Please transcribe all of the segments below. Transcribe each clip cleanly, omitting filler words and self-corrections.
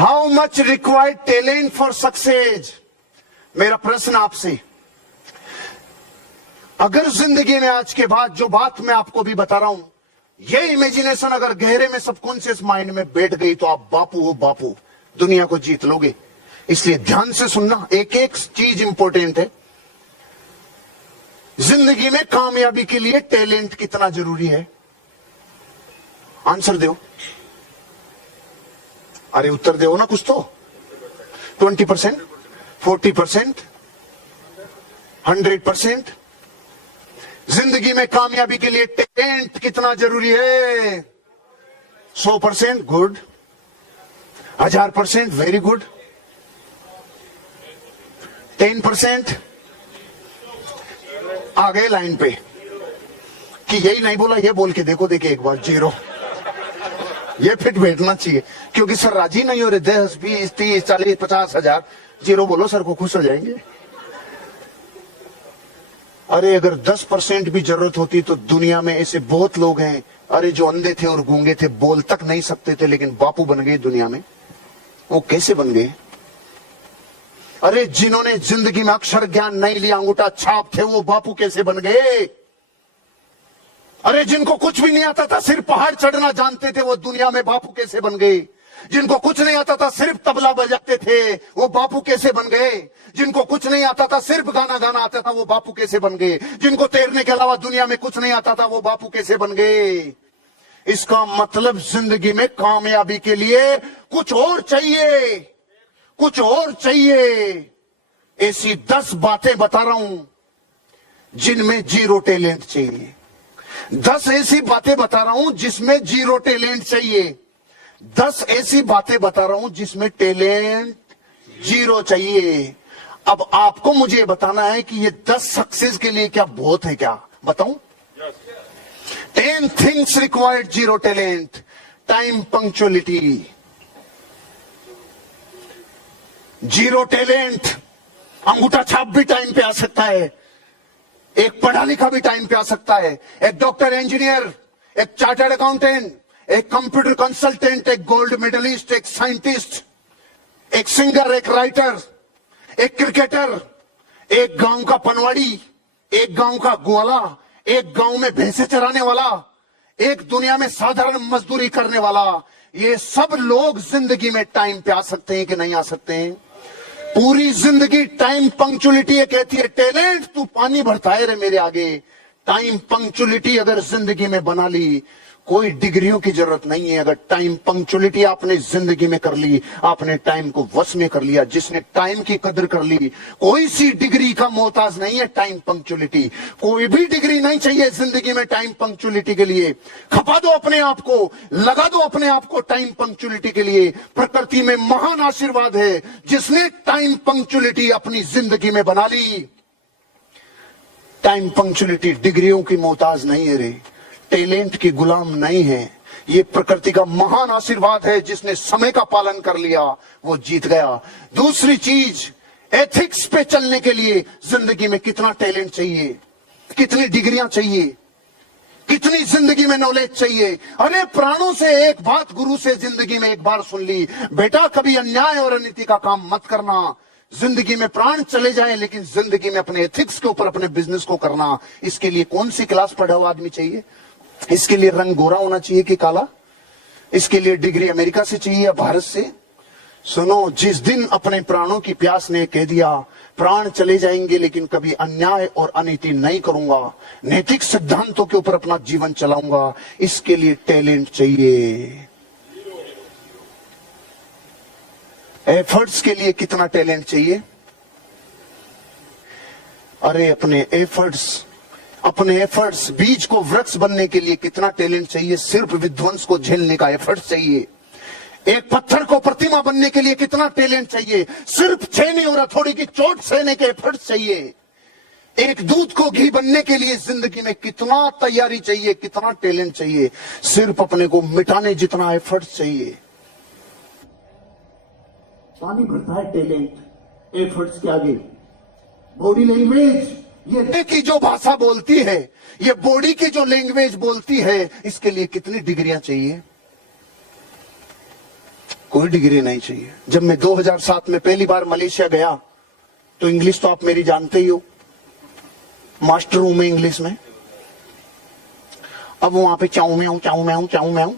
How much required talent for success. मेरा प्रश्न आपसे, अगर जिंदगी में आज के बाद जो बात मैं आपको भी बता रहा हूं, ये इमेजिनेशन अगर गहरे में सबकॉन्शियस माइंड में बैठ गई तो आप बापू हो बापू, दुनिया को जीत लोगे। इसलिए ध्यान से सुनना, एक एक चीज इंपॉर्टेंट है। जिंदगी में कामयाबी के लिए टैलेंट कितना जरूरी है? आंसर दो। अरे उत्तर दो ना कुछ तो। 20%, 40%, 100%। जिंदगी में कामयाबी के लिए टैलेंट कितना जरूरी है? 100%, गुड। 1000%, very good. 10% आ गए लाइन पे कि यही नहीं बोला, ये बोल के देखो, देखिए एक बार 0। ये फिट बैठना चाहिए, क्योंकि सर राजी नहीं हो रहे। 10, 20, 30, 40, 50 हजार 0 बोलो, सर को खुश हो जाएंगे। अरे अगर 10% भी जरूरत होती तो दुनिया में ऐसे बहुत लोग हैं, अरे जो अंधे थे और गूंगे थे, बोल तक नहीं सकते थे, लेकिन बापू बन गए दुनिया में। वो कैसे बन गए? अरे जिन्होंने जिंदगी में अक्षर ज्ञान नहीं लिया, अंगूठा छाप थे, वो बापू कैसे बन गए? अरे जिनको कुछ भी नहीं आता था, सिर्फ पहाड़ चढ़ना जानते थे, वो दुनिया में बापू कैसे बन गए? जिनको कुछ नहीं आता था, सिर्फ तबला बजाते थे, वो बापू कैसे बन गए? जिनको कुछ नहीं आता था, सिर्फ गाना गाना आता था, वो बापू कैसे बन गए? जिनको तैरने के अलावा दुनिया में कुछ नहीं आता था, वो बापू कैसे बन गए? इसका मतलब जिंदगी में कामयाबी के लिए कुछ और चाहिए, कुछ और चाहिए। ऐसी 10 बातें बता रहा हूं जिनमें 0 टैलेंट चाहिए। 10 ऐसी बातें बता रहा हूं जिसमें 0 टैलेंट चाहिए। 10 ऐसी बातें बता रहा हूं जिसमें टैलेंट 0 चाहिए। अब आपको मुझे बताना है कि ये 10 सक्सेस के लिए क्या बहुत है? क्या बताऊं? 10 things required 0 talent. Time punctuality, 0 talent. अंगूठा छाप भी टाइम पे आ सकता है, एक पढ़ा लिखा भी टाइम पे आ सकता है। एक डॉक्टर, इंजीनियर, एक चार्टर्ड अकाउंटेंट, एक कंप्यूटर कंसल्टेंट, एक गोल्ड मेडलिस्ट, एक साइंटिस्ट, एक सिंगर, एक राइटर, एक क्रिकेटर, एक गांव का पनवाड़ी, एक गांव का ग्वाला, एक गांव में भैंसे चराने वाला, एक दुनिया में साधारण मजदूरी करने वाला। ये सब लोग जिंदगी में टाइम पे आ सकते हैं कि नहीं आ सकते हैं? पूरी जिंदगी टाइम पंक्चुअलिटी ये कहती है, टैलेंट तू पानी भरता है रे मेरे आगे। टाइम पंक्चुअलिटी अगर जिंदगी में बना ली, कोई डिग्रियों की जरूरत नहीं है। अगर टाइम पंक्चुअलिटी आपने जिंदगी में कर ली, आपने टाइम को वश में कर लिया। जिसने टाइम की कदर कर ली, कोई सी डिग्री का मोहताज नहीं है। टाइम पंक्चुअलिटी, कोई भी डिग्री नहीं चाहिए जिंदगी में टाइम पंक्चुअलिटी के लिए। खपा दो अपने आप को, लगा दो अपने आप को टाइम पंक्चुअलिटी के लिए। प्रकृति में महान आशीर्वाद है जिसने टाइम पंक्चुअलिटी अपनी जिंदगी में बना ली। टाइम पंक्चुअलिटी डिग्रियों की मोहताज नहीं है रे, टैलेंट की गुलाम नहीं है। ये प्रकृति का महान आशीर्वाद है। जिसने समय का पालन कर लिया वो जीत गया। दूसरी चीज, एथिक्स पे चलने के लिए जिंदगी में कितना टैलेंट चाहिए, कितनी डिग्रियां चाहिए, कितनी जिंदगी में नॉलेज चाहिए। अरे प्राणों से एक बात गुरु से जिंदगी में एक बार सुन ली, बेटा कभी अन्याय और अनीति का काम मत करना। जिंदगी में प्राण चले जाए लेकिन जिंदगी में अपने एथिक्स के ऊपर अपने बिजनेस को करना। इसके लिए कौन सी क्लास पढ़ा हुआ आदमी चाहिए? इसके लिए रंग गोरा होना चाहिए कि काला? इसके लिए डिग्री अमेरिका से चाहिए या भारत से? सुनो, जिस दिन अपने प्राणों की प्यास ने कह दिया प्राण चले जाएंगे लेकिन कभी अन्याय और अनीति नहीं करूंगा, नैतिक सिद्धांतों के ऊपर अपना जीवन चलाऊंगा, इसके लिए टैलेंट चाहिए। एफर्ट्स के लिए कितना टैलेंट चाहिए? अरे अपने एफर्ट्स, बीज को वृक्ष बनने के लिए कितना टैलेंट चाहिए? सिर्फ विध्वंस को झेलने का एफर्ट्स चाहिए। एक पत्थर को प्रतिमा बनने के लिए कितना टैलेंट चाहिए? सिर्फ छेनी और हथौड़ी की चोट सहने के एफर्ट्स चाहिए। एक दूध को घी बनने के लिए जिंदगी में कितना तैयारी चाहिए, कितना टैलेंट चाहिए? सिर्फ अपने को मिटाने जितना एफर्ट्स चाहिए। पानी भरता है टैलेंट एफर्ट्स के आगे। बॉडी लैंग्वेज, ये की जो भाषा बोलती है, ये बॉडी की जो लैंग्वेज बोलती है, इसके लिए कितनी डिग्रियां चाहिए? कोई डिग्री नहीं चाहिए। जब मैं 2007 में पहली बार मलेशिया गया तो इंग्लिश तो आप मेरी जानते ही हो, मास्टर हूं मैं इंग्लिश में। अब वहां पे चाऊ म्याऊ चाऊ म्याऊ चाऊ म्याऊ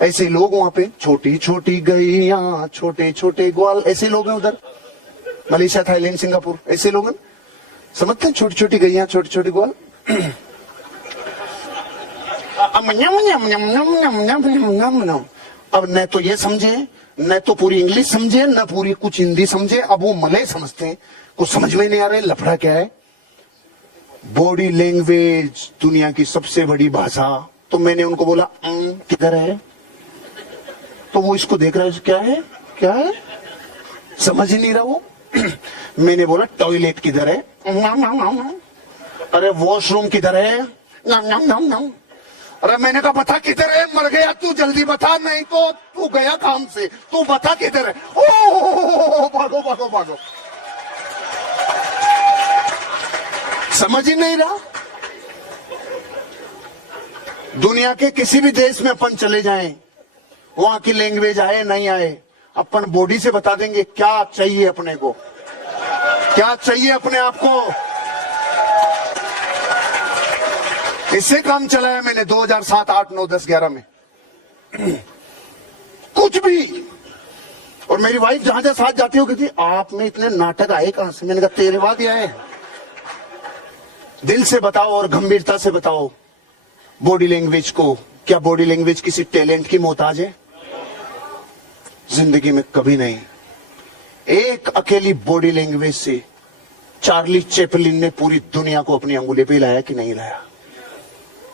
ऐसे लोग वहां पे, छोटी छोटी गैया छोटे छोटे ग्वाल, ऐसे लोग हैं उधर मलेशिया, थाईलैंड, सिंगापुर, ऐसे लोग हैं, समझते हैं, छोटी छोटी गैया छोटे छोटे ग्वाल। अब न तो ये समझे, न तो पूरी इंग्लिश समझे, न पूरी कुछ हिंदी समझे। अब वो मलय समझते हैं, कुछ समझ में नहीं आ रहा है लफड़ा क्या है। बॉडी लैंग्वेज दुनिया की सबसे बड़ी भाषा। तो मैंने उनको बोला किधर है, तो वो इसको देख रहा है, क्या है क्या है, समझ ही नहीं रहा वो। मैंने बोला टॉयलेट किधर है, अरे वॉशरूम किधर है, अरे मैंने कहा बता किधर है, मर गया तू, जल्दी बता, नहीं तो तू गया काम से, तू बता किधर है। ओ भागो भागो भागो, समझ ही नहीं रहा। दुनिया के किसी भी देश में अपन चले जाएं, वहां की लैंग्वेज आए नहीं आए, अपन बॉडी से बता देंगे क्या चाहिए अपने को, क्या चाहिए अपने आप को। इससे काम चलाया मैंने 2007, 8, 9, 10, 11 में कुछ भी। और मेरी वाइफ जहां जहां साथ जाती हो कहती आप में इतने नाटक आए कहां से। मैंने कहा तेरे बाद ही आए। दिल से बताओ और गंभीरता से बताओ बॉडी लैंग्वेज को। क्या बॉडी लैंग्वेज किसी टैलेंट की मोहताज है? जिंदगी में कभी नहीं। एक अकेली बॉडी लैंग्वेज से चार्ली चैपलिन ने पूरी दुनिया को अपनी अंगुली पे हिलाया कि नहीं हिलाया?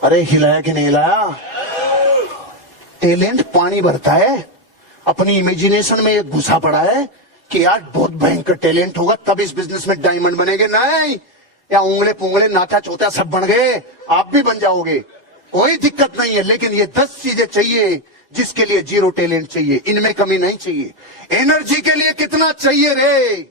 अरे हिलाया कि नहीं हिलाया? टैलेंट पानी भरता है, अपनी इमेजिनेशन में एक घुसा पड़ा है कि यार बहुत भयंकर टैलेंट होगा तब इस बिजनेस में डायमंड बनेंगे। नहीं, या उंगले पुंगले नाथा चौथा सब बन गए, आप भी बन जाओगे, कोई दिक्कत नहीं है। लेकिन ये 10 चीजें चाहिए जिसके लिए जीरो टैलेंट चाहिए, इनमें कमी नहीं चाहिए। एनर्जी के लिए कितना चाहिए रे?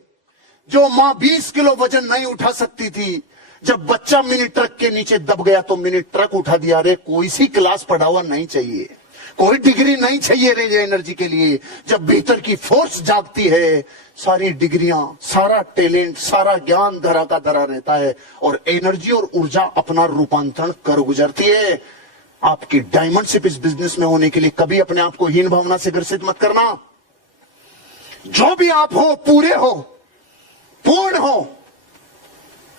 जो मां 20 किलो वजन नहीं उठा सकती थी, जब बच्चा मिनी ट्रक के नीचे दब गया तो मिनी ट्रक उठा दिया रे। कोई सी क्लास पढ़ा हुआ नहीं चाहिए, कोई डिग्री नहीं चाहिए रे एनर्जी के लिए। जब भीतर की फोर्स जागती है, सारी डिग्रियां, सारा टैलेंट, सारा ज्ञान धरा का धरा रहता है और एनर्जी और ऊर्जा अपना रूपांतरण कर गुजरती है। आपकी डायमंडशिप इस बिजनेस में होने के लिए कभी अपने आप को हीन भावना से ग्रसित मत करना। जो भी आप हो पूरे हो, पूर्ण हो।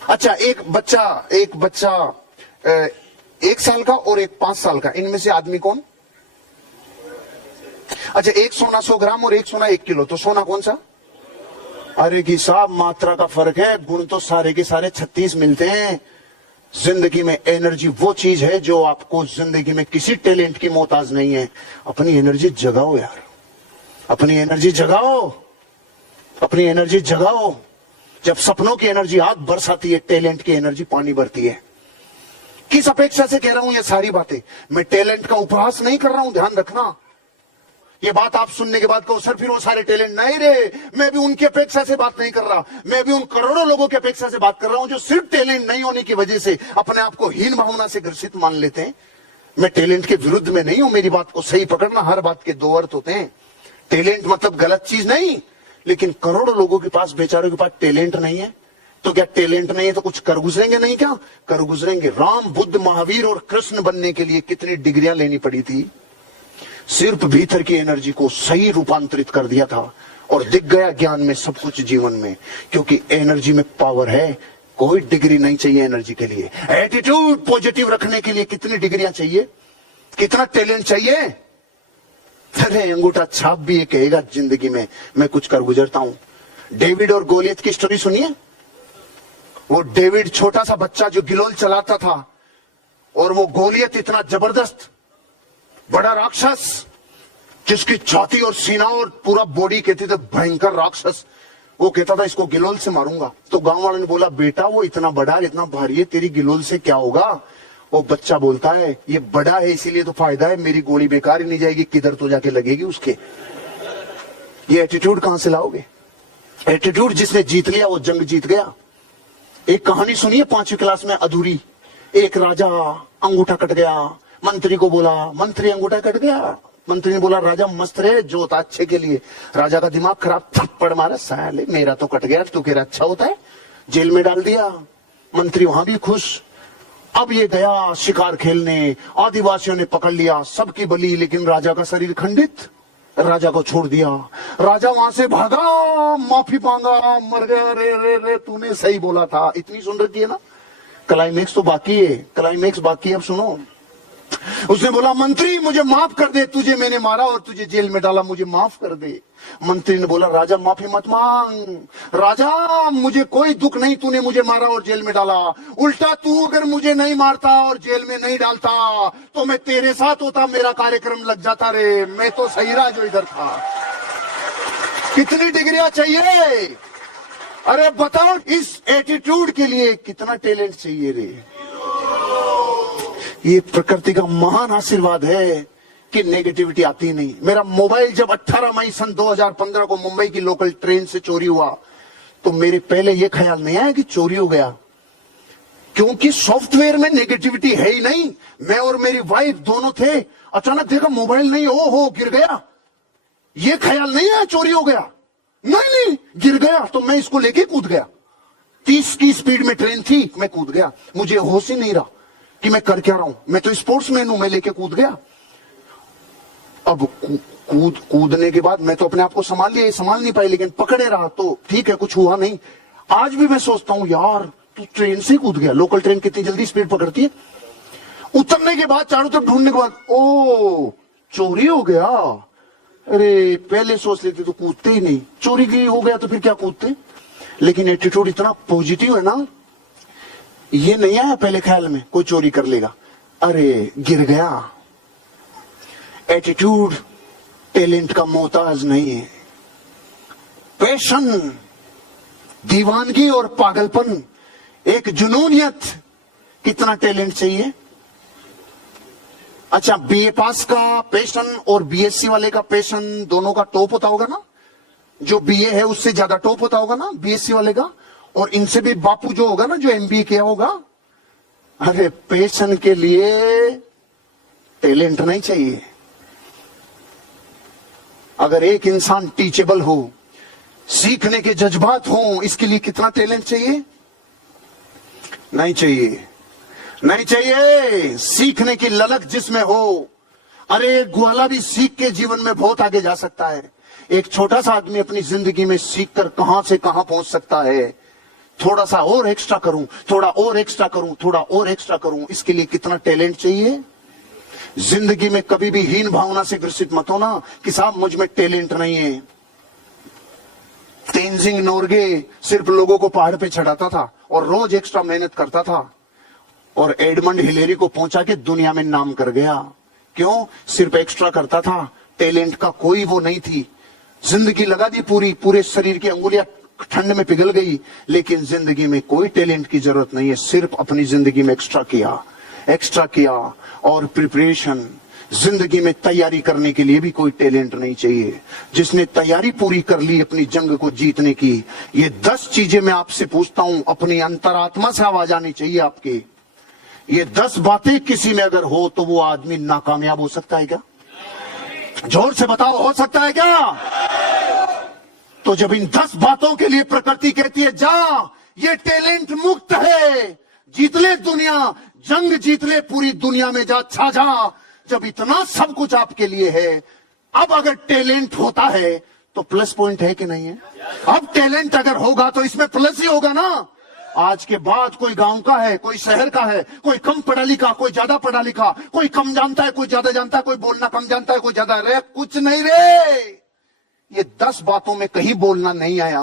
अच्छा, एक बच्चा 1 साल का और एक 5 साल का, इनमें से आदमी कौन? अच्छा, एक सोना 100 ग्राम और एक सोना 1 किलो, तो सोना कौन सा? अरे की साहब, मात्रा का फर्क है, गुण तो सारे के सारे 36 मिलते हैं। जिंदगी में एनर्जी वो चीज है जो आपको जिंदगी में किसी टैलेंट की मोहताज नहीं है। अपनी एनर्जी जगाओ यार, अपनी एनर्जी जगाओ, अपनी एनर्जी जगाओ। जब सपनों की एनर्जी आग बरसाती है, टैलेंट की एनर्जी पानी भरती है। किस अपेक्षा से कह रहा हूं ये सारी बातें? मैं टैलेंट का उपहास नहीं कर रहा हूं, ध्यान रखना। ये बात आप सुनने के बाद कहो सर फिर वो सारे टैलेंट नहीं रे। मैं भी उनकी अपेक्षा से बात नहीं कर रहा, मैं भी उन करोड़ों लोगों की अपेक्षा से बात कर रहा हूं जो सिर्फ टैलेंट नहीं होने की वजह से अपने आप को हीन भावना से ग्रसित मान लेते हैं। मैं टैलेंट के विरुद्ध में नहीं हूं, मेरी बात को सही पकड़ना। हर बात के 2 अर्थ होते हैं। टैलेंट मतलब गलत चीज नहीं, लेकिन करोड़ों लोगों के पास, बेचारों के पास टैलेंट नहीं है। तो क्या टैलेंट नहीं है तो कुछ कर गुजरेंगे नहीं? क्या कर गुजरेंगे? राम, बुद्ध, महावीर और कृष्ण बनने के लिए कितनी डिग्रियां लेनी पड़ी थी? सिर्फ भीतर की एनर्जी को सही रूपांतरित कर दिया था और दिख गया ज्ञान में सब कुछ जीवन में। क्योंकि एनर्जी में पावर है, कोई डिग्री नहीं चाहिए एनर्जी के लिए। एटीट्यूड पॉजिटिव रखने के लिए कितनी डिग्रियां चाहिए, कितना टैलेंट चाहिए? अरे अंगूठा छाप भी ये कहेगा जिंदगी में मैं कुछ कर गुजरता हूं। डेविड और गोलियत की स्टोरी सुनिए। वो डेविड छोटा सा बच्चा जो गिलोल चलाता था, और वो गोलियत इतना जबरदस्त बड़ा राक्षस जिसकी छाती और सीना और पूरा बॉडी कहते थे भयंकर राक्षस। वो कहता था इसको गिलोल से मारूंगा। तो गांव वालों ने बोला बेटा वो इतना बड़ा इतना भारी है, तेरी गिलोल से क्या होगा? वो बच्चा बोलता है ये बड़ा है इसीलिए तो फायदा है, मेरी गोली बेकार ही नहीं जाएगी, किधर तो जाके लगेगी उसके। ये एटीट्यूड कहां से लाओगे? एटीट्यूड जिसने जीत लिया वो जंग जीत गया। एक कहानी सुनिए 5वीं क्लास में अधूरी। एक राजा अंगूठा कट गया, मंत्री को बोला मंत्री अंगूठा कट गया, मंत्री ने बोला राजा मस्त रहे, जो होता अच्छे के लिए। राजा का दिमाग खराब, थप्पड़ मारा, साले मेरा तो कट गया, तू कह रहा अच्छा होता है, जेल में डाल दिया। मंत्री वहां भी खुश। अब ये गया शिकार खेलने, आदिवासियों ने पकड़ लिया, सबकी बलि, लेकिन राजा का शरीर खंडित। राजा को छोड़ दिया, राजा वहां से भागा, माफी मांगा, मर गया, रे रे रे तूने सही बोला था। इतनी सुन रखी है ना, क्लाइमेक्स तो बाकी है, क्लाइमेक्स बाकी है, अब सुनो। उसने बोला मंत्री मुझे माफ कर दे, तुझे मैंने मारा और तुझे जेल में डाला, मुझे माफ कर दे। मंत्री ने बोला राजा माफी मत मांग, राजा मुझे कोई दुख नहीं, तूने मुझे मारा और जेल में डाला। उल्टा तू अगर मुझे नहीं मारता और जेल में नहीं डालता तो मैं तेरे साथ होता, मेरा कार्यक्रम लग जाता रे, मैं तो सही रहा जो इधर था। कितनी डिग्रियां चाहिए? अरे बताओ, इस एटीट्यूड के लिए कितना टैलेंट चाहिए रे। ये प्रकृति का महान आशीर्वाद है कि नेगेटिविटी आती नहीं। मेरा मोबाइल जब 18 मई सन 2015 को मुंबई की लोकल ट्रेन से चोरी हुआ तो मेरे पहले ये ख्याल नहीं आया कि चोरी हो गया, क्योंकि सॉफ्टवेयर में नेगेटिविटी है ही नहीं। मैं और मेरी वाइफ दोनों थे, अचानक देखा मोबाइल नहीं, ओ हो गिर गया। ये ख्याल नहीं आया चोरी हो गया, नहीं गिर गया, तो मैं इसको लेके कूद गया। 30 की स्पीड में ट्रेन थी, मैं कूद गया, मुझे होश ही नहीं रहा कि मैं कर क्या रहा हूं। मैं तो स्पोर्ट्समैन हूं, मैं लेके कूद गया। अब कूदने के बाद मैं तो अपने आप को संभाल लिया, संभाल नहीं पाई, लेकिन पकड़े रहा तो ठीक है, कुछ हुआ नहीं। आज भी मैं सोचता हूं यार तू ट्रेन से कूद गया, लोकल ट्रेन कितनी जल्दी स्पीड पकड़ती है। उतरने के बाद चारों तरफ ढूंढने के बाद ओ चोरी हो गया, अरे पहले सोच लेते तो कूदते ही नहीं, चोरी की हो गया तो फिर क्या कूदते। लेकिन एटीट्यूड इतना पॉजिटिव है ना, ये नहीं आया पहले ख्याल में कोई चोरी कर लेगा, अरे गिर गया। एटीट्यूड टैलेंट का मोहताज नहीं है। पैशन, दीवानगी और पागलपन, एक जुनूनियत, कितना टैलेंट चाहिए। अच्छा, बीए पास का पैशन और बीएससी वाले का पैशन दोनों का टॉप होता होगा ना, जो बीए है उससे ज्यादा टॉप होता होगा ना बीएससी वाले का, और इनसे भी बापू जो होगा ना जो एमबीए किया होगा। अरे पैशन के लिए टैलेंट नहीं चाहिए। अगर एक इंसान टीचेबल हो, सीखने के जज्बात हो, इसके लिए कितना टैलेंट चाहिए? नहीं चाहिए, नहीं चाहिए। सीखने की ललक जिसमें हो, अरे ग्वाला भी सीख के जीवन में बहुत आगे जा सकता है। एक छोटा सा आदमी अपनी जिंदगी में सीखकर कहां से कहां पहुंच सकता है। थोड़ा सा और एक्स्ट्रा करूं, थोड़ा और एक्स्ट्रा करूं, थोड़ा और एक्स्ट्रा करूं, इसके लिए कितना टैलेंट चाहिए। जिंदगी में कभी भी हीन भावना से ग्रसित मत होना कि साहब मुझ में टैलेंट नहीं है। तेंजिंग नोर्गे सिर्फ लोगों को पहाड़ पे चढ़ाता था और रोज एक्स्ट्रा मेहनत करता था, और एडमंड हिलेरी को पहुंचा के दुनिया में नाम कर गया। क्यों? सिर्फ एक्स्ट्रा करता था, टैलेंट का कोई वो नहीं थी। जिंदगी लगा दी पूरी, पूरे शरीर की अंगुलियां ठंड में पिघल गई, लेकिन जिंदगी में कोई टैलेंट की जरूरत नहीं है। सिर्फ अपनी जिंदगी में एक्स्ट्रा किया और प्रिपरेशन। जिंदगी में तैयारी करने के लिए भी कोई टैलेंट नहीं चाहिए। जिसने तैयारी पूरी कर ली अपनी जंग को जीतने की, ये 10 चीजें मैं आपसे पूछता हूं, अपनी अंतरात्मा से आवाज आनी चाहिए आपके। ये 10 बातें किसी में अगर हो तो वो आदमी नाकामयाब हो सकता है क्या? जोर से बताओ, हो सकता है क्या? तो जब इन 10 बातों के लिए प्रकृति कहती है जा, ये टैलेंट मुक्त है, जीत ले दुनिया, जंग जीत ले पूरी दुनिया में, जा छा जा। जब इतना सब कुछ आपके लिए है, अब अगर टैलेंट होता है तो प्लस पॉइंट है कि नहीं है? अब टैलेंट अगर होगा तो इसमें प्लस ही होगा ना। आज के बाद कोई गांव का है, कोई शहर का है, कोई कम पढ़ा लिखा, कोई ज्यादा पढ़ा लिखा, कोई कम जानता है, कोई ज्यादा जानता है, कोई बोलना कम जानता है, कोई ज्यादा, रे कुछ नहीं रे। ये 10 बातों में कहीं बोलना नहीं आया।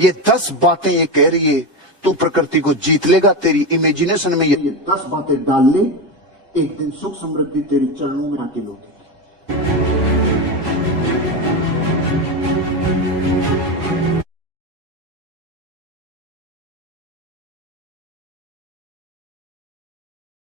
ये 10 बातें ये कह रही है तू प्रकृति को जीत लेगा। तेरी इमेजिनेशन में ये 10 बातें डाल ले, एक दिन सुख समृद्धि तेरे चरणों में आके लोगी।